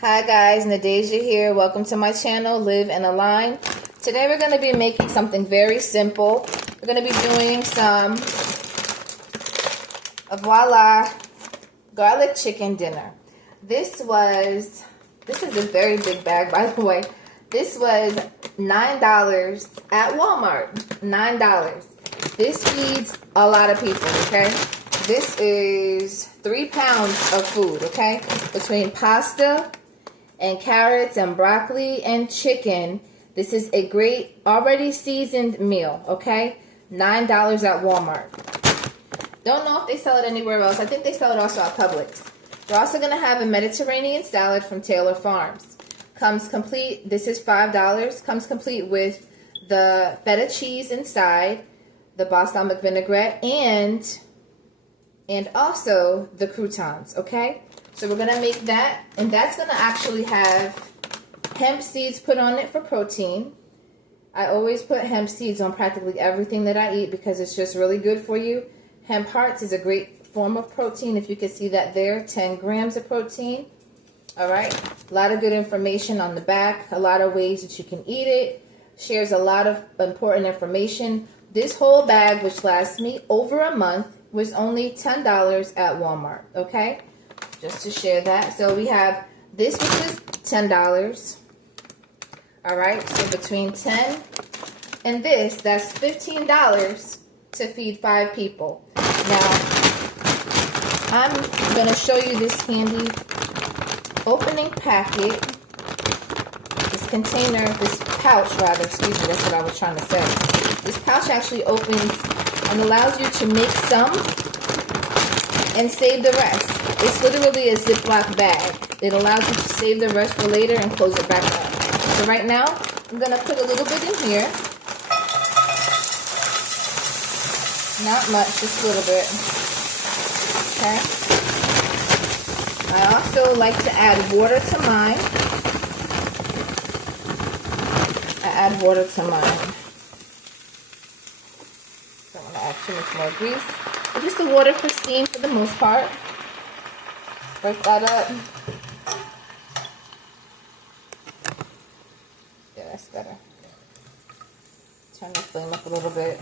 Hi guys, Nadeja here. Welcome to my channel, Live and Align. Today we're going to be making something very simple. We're going to be doing some Voila garlic chicken dinner. This is a very big bag, by the way. This was $9 at Walmart. $9. This feeds a lot of people, okay? This is 3 pounds of food, okay? Between pasta and carrots and broccoli and chicken, this is a great already seasoned meal, okay? $9 at Walmart. Don't know if they sell it anywhere else. I think they sell it also at Publix. We're also going to have a Mediterranean salad from Taylor Farms. Comes complete, this is $5. Comes complete with the feta cheese inside, the balsamic vinaigrette, and also the croutons, okay? So we're going to make that, and that's going to actually have hemp seeds put on it for protein. I always put hemp seeds on practically everything that I eat because it's just really good for you. Hemp hearts is a great form of protein. If you can see that there, 10 grams of protein. All right, a lot of good information on the back, a lot of ways that you can eat it. Shares a lot of important information. This whole bag, which lasts me over a month, was only $10 at Walmart, okay? Just to share that. So we have this, which is $10. All right, so between 10 and this, that's $15 to feed 5 people. Now, I'm going to show you this handy opening packet, this container, this pouch rather, excuse me, that's what I was trying to say. This pouch actually opens and allows you to make some and save the rest. It's literally a Ziploc bag. It allows you to save the rest for later and close it back up. So right now, I'm going to put a little bit in here. Not much, just a little bit. Okay. I also like to add water to mine. I add water to mine. Don't want to add too much more grease. But just the water for steam for the most part. Break that up. Yeah, that's better. Turn the flame up a little bit.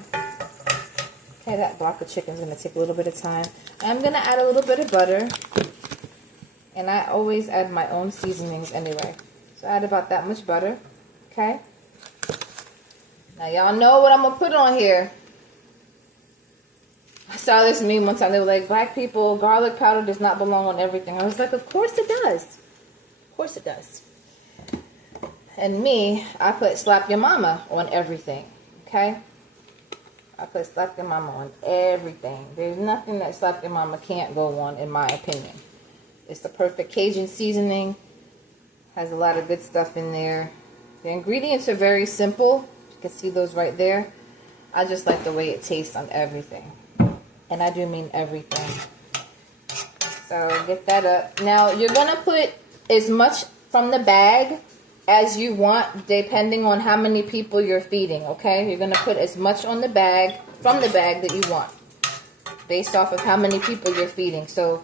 Okay, that block of chicken is going to take a little bit of time. I'm going to add a little bit of butter. And I always add my own seasonings anyway. So I add about that much butter. Okay. Now y'all know what I'm going to put on here. I saw this meme one time. They were like, black people, garlic powder does not belong on everything. I was like, of course it does. Of course it does. And me, I put slap your mama on everything. Okay. I put slap your mama on everything. There's nothing that slap your mama can't go on, in my opinion. It's the perfect Cajun seasoning. Has a lot of good stuff in there. The ingredients are very simple. You can see those right there. I just like the way it tastes on everything. And I do mean everything. So get that up. Now you're going to put as much from the bag as you want depending on how many people you're feeding, okay? You're going to put as much on the bag, from the bag that you want. Based off of how many people you're feeding. So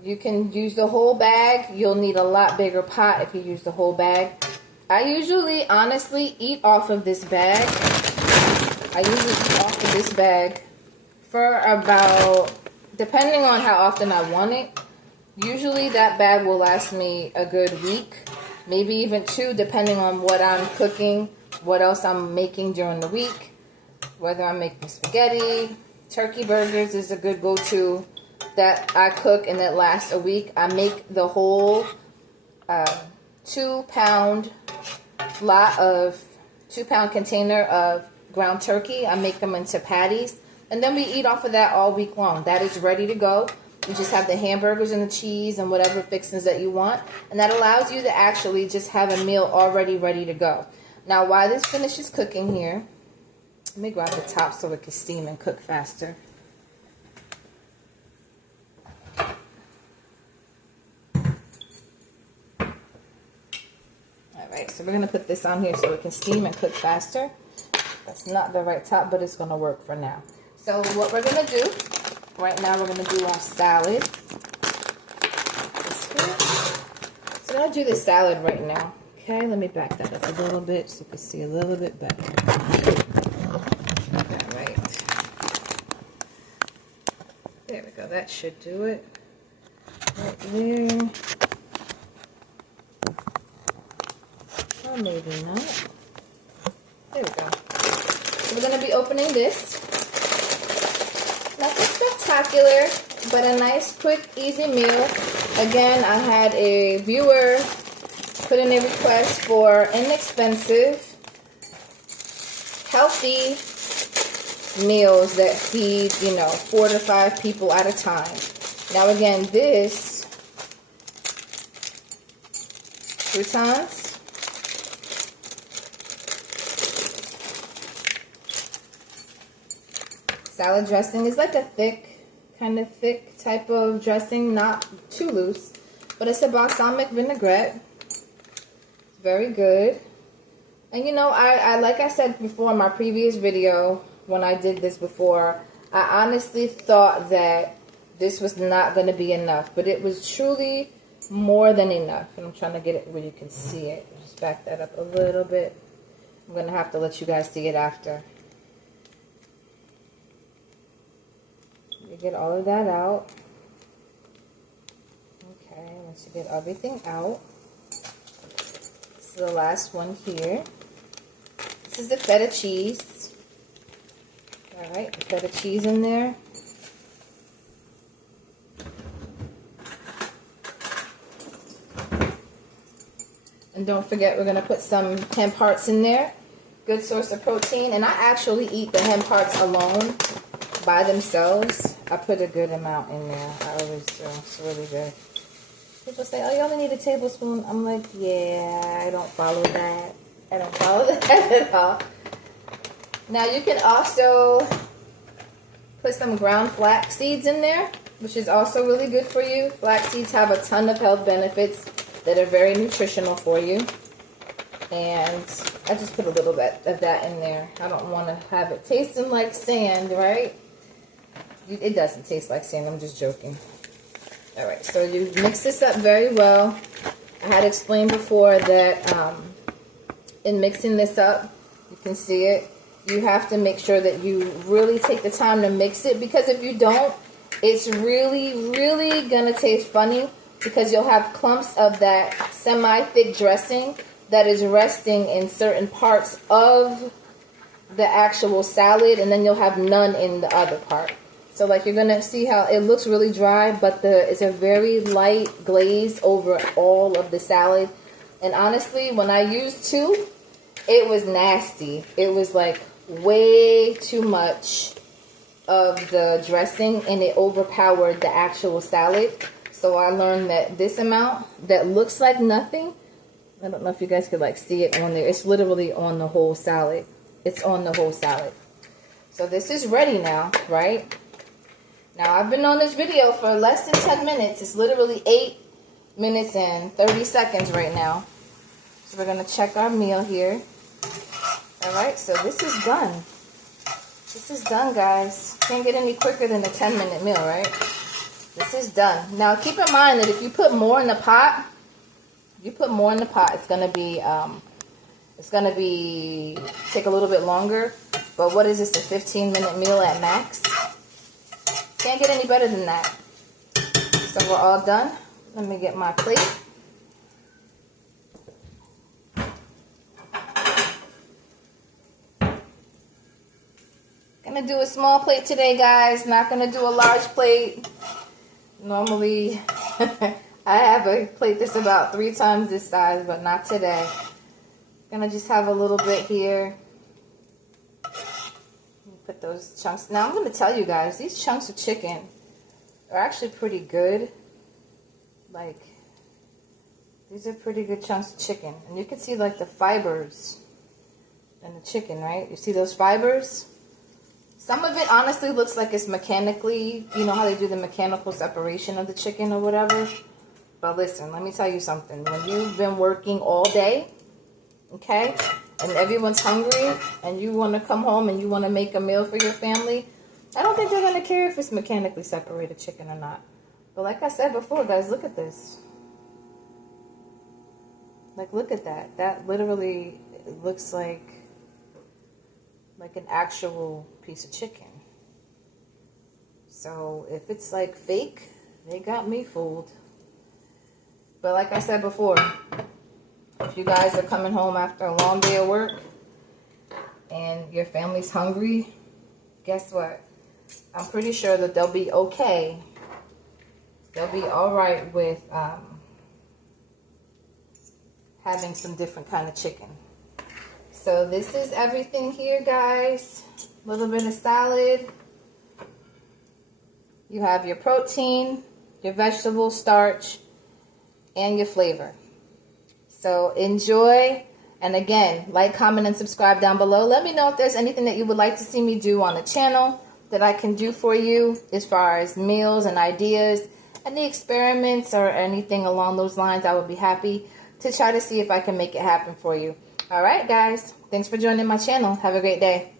you can use the whole bag. You'll need a lot bigger pot if you use the whole bag. I usually, honestly, eat off of this bag. I usually eat off of this bag for about, depending on how often I want it, usually that bag will last me a good week. Maybe even 2, depending on what I'm cooking, what else I'm making during the week. Whether I'm making spaghetti, turkey burgers is a good go-to that I cook and that lasts a week. I make the whole 2-pound container of ground turkey. I make them into patties, and then we eat off of that all week long. That is ready to go. You just have the hamburgers and the cheese and whatever fixings that you want, and that allows you to actually just have a meal already ready to go. Now, while this finishes cooking here, let me grab the top so it can steam and cook faster. Alright, so we're going to put this on here so it can steam and cook faster. That's not the right top, but it's going to work for now. So what we're going to do, right now we're going to do our salad. So gonna do the salad right now. Okay, let me back that up a little bit so you can see a little bit better. All right. There we go. That should do it. Right there. Oh, maybe not. There we go. So we're going to be opening this. Nothing spectacular, but a nice, quick, easy meal. Again, I had a viewer put in a request for inexpensive, healthy meals that feed, 4 to 5 people at a time. Now again, this croutons, salad dressing is like a kind of thick type of dressing, not too loose, but it's a balsamic vinaigrette. It's very good. And I like I said before in my previous video, when I did this before, I honestly thought that this was not going to be enough, but it was truly more than enough. And I'm trying to get it where you can see it. Just back that up a little bit. I'm going to have to let you guys see it after. You get all of that out. Okay, once you get everything out, this is the last one here. This is the feta cheese. Alright, the feta cheese in there. And don't forget, we're going to put some hemp hearts in there. Good source of protein. And I actually eat the hemp hearts alone by themselves. I put a good amount in there. I always do. It's really good. People say, oh, you only need a tablespoon. I'm like, yeah, I don't follow that. I don't follow that at all. Now you can also put some ground flax seeds in there, which is also really good for you. Flax seeds have a ton of health benefits that are very nutritional for you. And I just put a little bit of that in there. I don't want to have it tasting like sand, right? It doesn't taste like sand. I'm just joking. All right, so you mix this up very well. I had explained before that in mixing this up, you can see it, you have to make sure that you really take the time to mix it, because if you don't, it's really, really going to taste funny, because you'll have clumps of that semi-thick dressing that is resting in certain parts of the actual salad, and then you'll have none in the other part. So like you're going to see how it looks really dry, but it's a very light glaze over all of the salad. And honestly, when I used two, it was nasty. It was like way too much of the dressing, and it overpowered the actual salad. So I learned that this amount that looks like nothing, I don't know if you guys could like see it on there. It's literally on the whole salad. It's on the whole salad. So this is ready now, right? Now I've been on this video for less than 10 minutes. It's literally 8 minutes and 30 seconds right now. So we're going to check our meal here. Alright, so this is done. This is done, guys. Can't get any quicker than a 10-minute meal, right? This is done. Now keep in mind that if you put more in the pot, it's gonna be take a little bit longer. But what is this, a 15-minute meal at max? Can't get any better than that. So we're all done. Let me get my plate. Gonna do a small plate today, guys. Not gonna do a large plate. Normally, I have a plate that's about 3 times this size, but not today. Gonna just have a little bit here. Put those chunks. Now I'm gonna tell you guys, these chunks of chicken are actually pretty good. Like, these are pretty good chunks of chicken, and you can see like the fibers in the chicken, right? You see those fibers? Some of it honestly looks like it's mechanically, you know how they do the mechanical separation of the chicken or whatever. But listen, let me tell you something. When you've been working all day, okay, and everyone's hungry, and you want to come home and you want to make a meal for your family, I don't think they're going to care if it's mechanically separated chicken or not. But like I said before, guys, look at this. Like, look at that. That literally looks like an actual piece of chicken. So if it's like fake, they got me fooled. But like I said before, if you guys are coming home after a long day of work and your family's hungry, guess what? I'm pretty sure that they'll be okay. They'll be all right with having some different kind of chicken. So this is everything here, guys. A little bit of salad. You have your protein, your vegetable starch, and your flavor. So enjoy. And again, like, comment, and subscribe down below. Let me know if there's anything that you would like to see me do on the channel that I can do for you as far as meals and ideas, any experiments or anything along those lines. I would be happy to try to see if I can make it happen for you. All right, guys. Thanks for joining my channel. Have a great day.